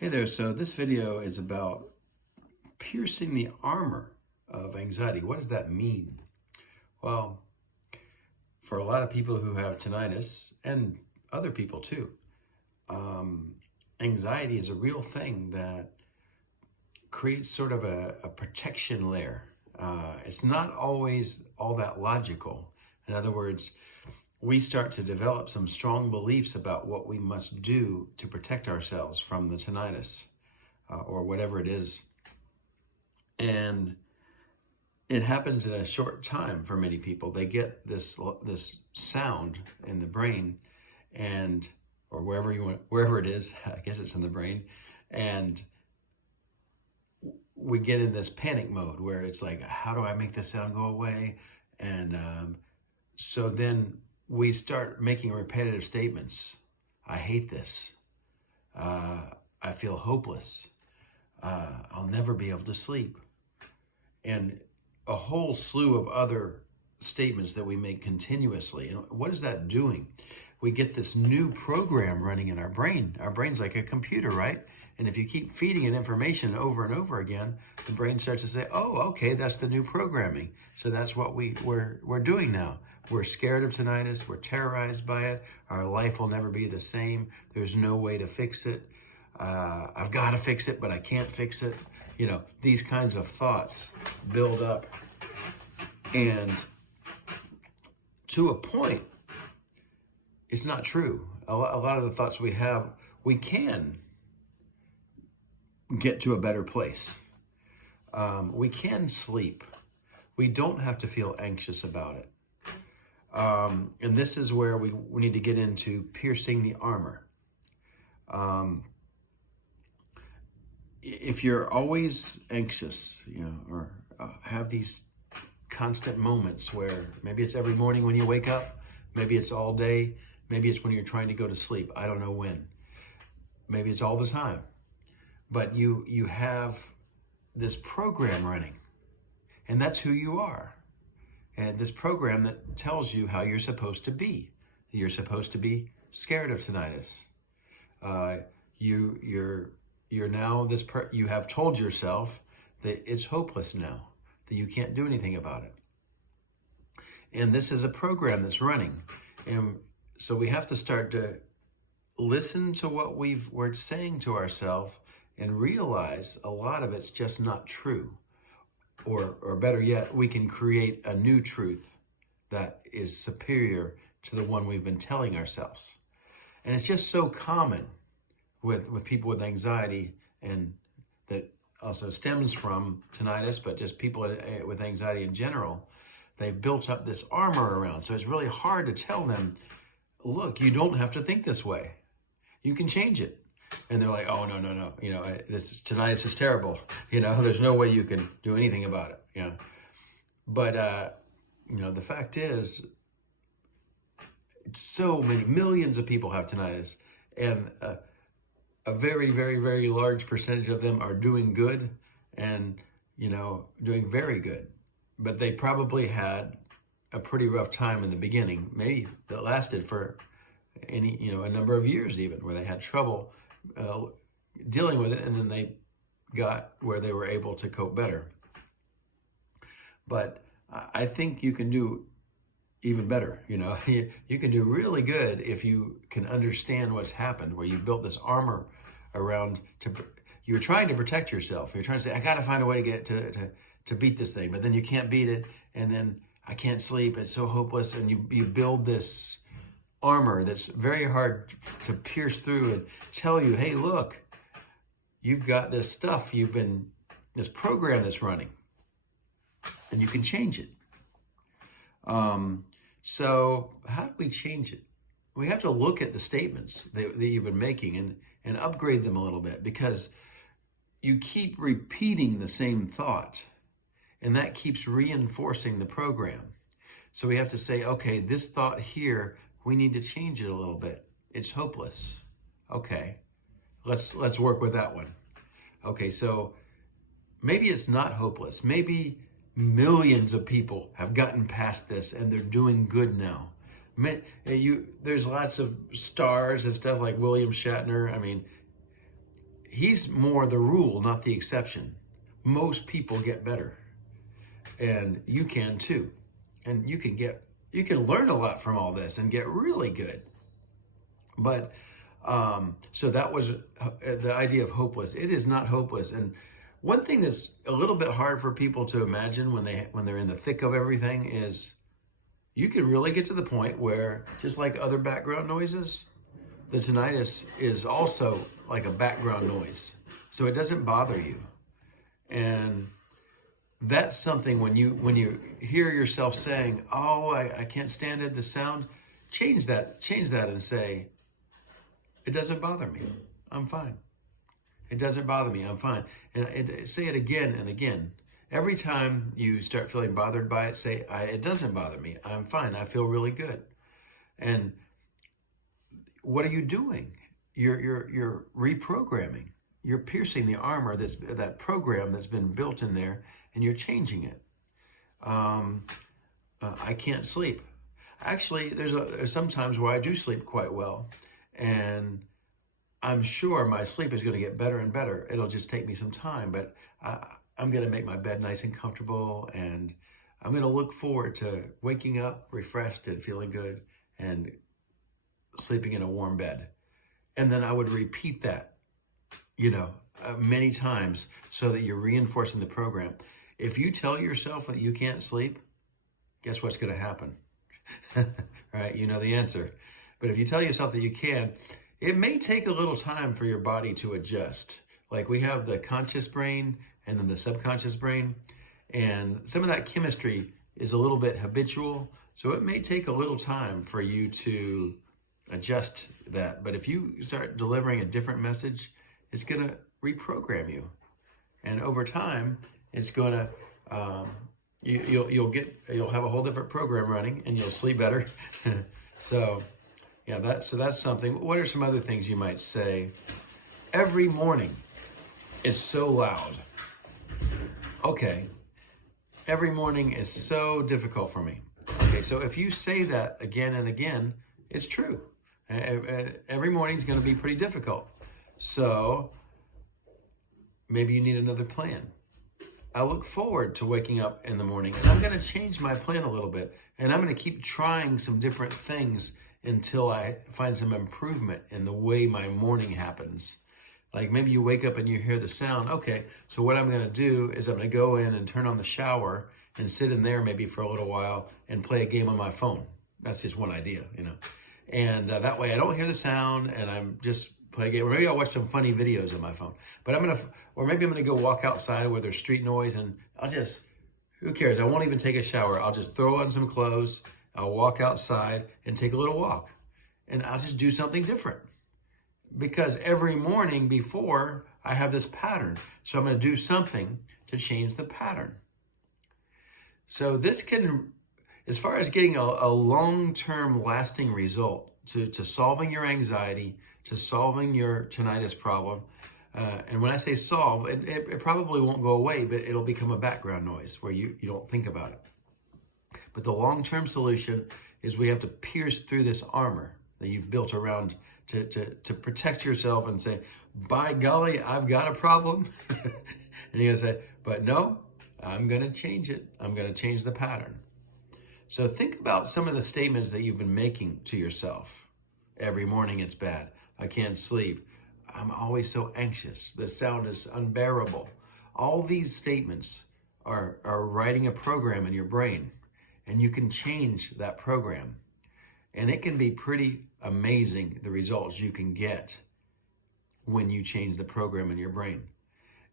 Hey there, so this video is about piercing the armor of anxiety. What does that mean? Well, for a lot of people who have tinnitus, and other people too, anxiety is a real thing that creates sort of a protection layer. It's not always all that logical. In other words, we start to develop some strong beliefs about what we must do to protect ourselves from the tinnitus or whatever it is. And it happens in a short time for many people. They get this sound in the brain, and or wherever it is. I guess it's in the brain, and we get in this panic mode where it's like, how do I make this sound go away? And so then we start making repetitive statements. I hate this. I feel hopeless. I'll never be able to sleep. And a whole slew of other statements that we make continuously. And what is that doing? We get this new program running in our brain. Our brain's like a computer, right? And if you keep feeding it information over and over again, the brain starts to say, oh, okay, that's the new programming. So that's what we're doing now. We're scared of tinnitus. We're terrorized by it. Our life will never be the same. There's no way to fix it. I've got to fix it, but I can't fix it. You know, these kinds of thoughts build up. And to a point, it's not true. A lot of the thoughts we have, we can get to a better place. We can sleep. We don't have to feel anxious about it. And this is where we need to get into piercing the armor. If you're always anxious, or have these constant moments where maybe it's every morning when you wake up, maybe it's all day, maybe it's when you're trying to go to sleep. I don't know when. Maybe it's all the time. But you have this program running, and that's who you are. And this program that tells you how you're supposed to be. You're supposed to be scared of tinnitus. You're now you have told yourself that it's hopeless now, that you can't do anything about it. And this is a program that's running. And so we have to start to listen to what we're saying to ourselves and realize a lot of it's just not true. Or better yet, we can create a new truth that is superior to the one we've been telling ourselves. And it's just so common with people with anxiety, and that also stems from tinnitus, but just people with anxiety in general. They've built up this armor around. So it's really hard to tell them, look, you don't have to think this way. You can change it. And they're like, oh, no. Tinnitus is terrible. There's no way you can do anything about it. But, the fact is, so many millions of people have tinnitus, and a very, very, very large percentage of them are doing good and, doing very good. But they probably had a pretty rough time in the beginning, maybe that lasted for a number of years even, where they had trouble dealing with it, and then they got where they were able to cope better. But I think you can do even better. You can do really good if you can understand what's happened, where you built this armor around you're trying to protect yourself. You're trying to say, I got to find a way to get to beat this thing, but then you can't beat it, and then I can't sleep. It's so hopeless, and you build this armor that's very hard to pierce through and tell you, hey, look, you've got this stuff, this program that's running, and you can change it. So how do we change it? We have to look at the statements that you've been making and upgrade them a little bit, because you keep repeating the same thought, and that keeps reinforcing the program. So we have to say, okay, this thought here, we need to change it a little bit. It's hopeless. Okay, let's work with that one. Okay, so maybe it's not hopeless. Maybe millions of people have gotten past this and they're doing good now. There's lots of stars and stuff like William Shatner. I mean, he's more the rule, not the exception. Most people get better, and you can too. And you can learn a lot from all this and get really good. But so that was the idea of hopeless. It is not hopeless. And one thing that's a little bit hard for people to imagine when they're in the thick of everything is you can really get to the point where, just like other background noises, the tinnitus is also like a background noise. So it doesn't bother you. And that's something when you hear yourself saying, "Oh, I can't stand it, the sound," change that and say, "It doesn't bother me. I'm fine. It doesn't bother me. I'm fine." And say it again and again. Every time you start feeling bothered by it, say, "It doesn't bother me. I'm fine. I feel really good." And what are you doing? You're reprogramming. You're piercing the armor that program that's been built in there, and you're changing it. I can't sleep. Actually, there's some times where I do sleep quite well, and I'm sure my sleep is going to get better and better. It'll just take me some time, but I'm going to make my bed nice and comfortable, and I'm going to look forward to waking up refreshed and feeling good and sleeping in a warm bed. And then I would repeat that, many times, so that you're reinforcing the program. If you tell yourself that you can't sleep, guess what's going to happen? Right? You know the answer. But if you tell yourself that you can, it may take a little time for your body to adjust. Like, we have the conscious brain and then the subconscious brain, and some of that chemistry is a little bit habitual. So it may take a little time for you to adjust that. But if you start delivering a different message, it's going to reprogram you. And over time, it's going to, you'll have a whole different program running, and you'll sleep better. So that's something. What are some other things you might say? Every morning, it's so loud. Okay. Every morning is so difficult for me. Okay, so if you say that again and again, it's true. Every morning is going to be pretty difficult. So maybe you need another plan. I look forward to waking up in the morning, and I'm going to change my plan a little bit, and I'm going to keep trying some different things until I find some improvement in the way my morning happens. Like, maybe you wake up and you hear the sound. Okay, so what I'm going to do is I'm going to go in and turn on the shower and sit in there maybe for a little while and play a game on my phone. That's just one idea, And that way I don't hear the sound, and I'm just play a game. Or maybe I'll watch some funny videos on my phone. But or maybe I'm going to go walk outside where there's street noise, and who cares? I won't even take a shower. I'll just throw on some clothes. I'll walk outside and take a little walk. And I'll just do something different. Because every morning before, I have this pattern. So I'm going to do something to change the pattern. So this can, as far as getting a long-term lasting result to solving your anxiety, to solving your tinnitus problem, and when I say solve, it probably won't go away, but it'll become a background noise where you don't think about it. But the long-term solution is we have to pierce through this armor that you've built around to protect yourself and say, by golly, I've got a problem. And you're going to say, but no, I'm going to change it. I'm going to change the pattern. So think about some of the statements that you've been making to yourself. Every morning it's bad. I can't sleep. I'm always so anxious. The sound is unbearable. All these statements are writing a program in your brain, and you can change that program. And it can be pretty amazing, the results you can get when you change the program in your brain.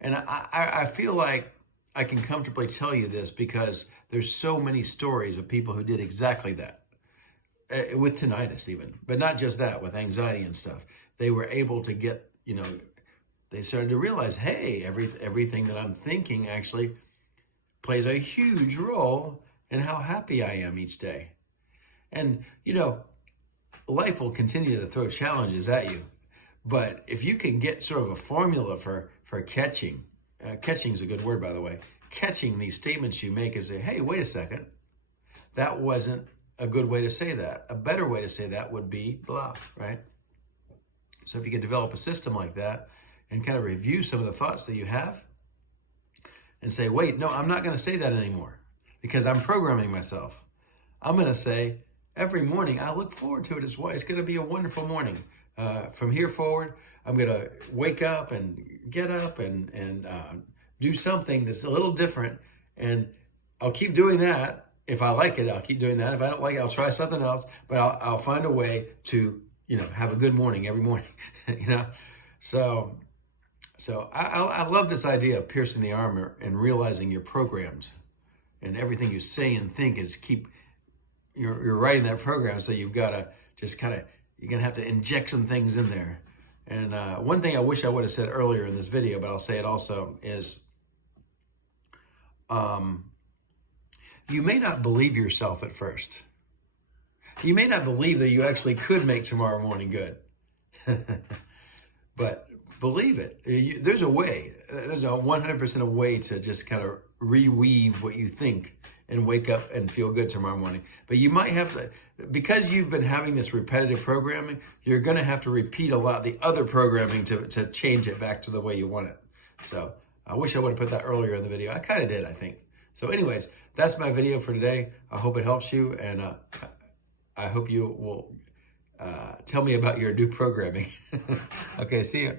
And I feel like I can comfortably tell you this because there's so many stories of people who did exactly that, with tinnitus even, but not just that, with anxiety and stuff. They were able to get, they started to realize, hey, everything that I'm thinking actually plays a huge role in how happy I am each day. And, life will continue to throw challenges at you. But if you can get sort of a formula for catching is a good word, by the way, catching these statements you make and say, hey, wait a second, that wasn't a good way to say that. A better way to say that would be blah, right? So if you can develop a system like that and kind of review some of the thoughts that you have and say, wait, no, I'm not going to say that anymore because I'm programming myself. I'm going to say every morning, I look forward to it. It's going to be a wonderful morning. From here forward, I'm going to wake up and get up and do something that's a little different. And I'll keep doing that. If I like it, I'll keep doing that. If I don't like it, I'll try something else, but I'll find a way to, have a good morning every morning, So I love this idea of piercing the armor and realizing you're programmed and everything you say and think is you're writing that program. So you've got to just you're going to have to inject some things in there. And one thing I wish I would have said earlier in this video, but I'll say it also, is you may not believe yourself at first. You may not believe that you actually could make tomorrow morning good. But believe it. There's a way. There's a 100% a way to just kind of reweave what you think and wake up and feel good tomorrow morning. But you might have to, because you've been having this repetitive programming, you're going to have to repeat a lot of the other programming to change it back to the way you want it. So I wish I would have put that earlier in the video. I kind of did, I think. So anyways, that's my video for today. I hope it helps you, and I hope you will tell me about your new programming. Okay, see you.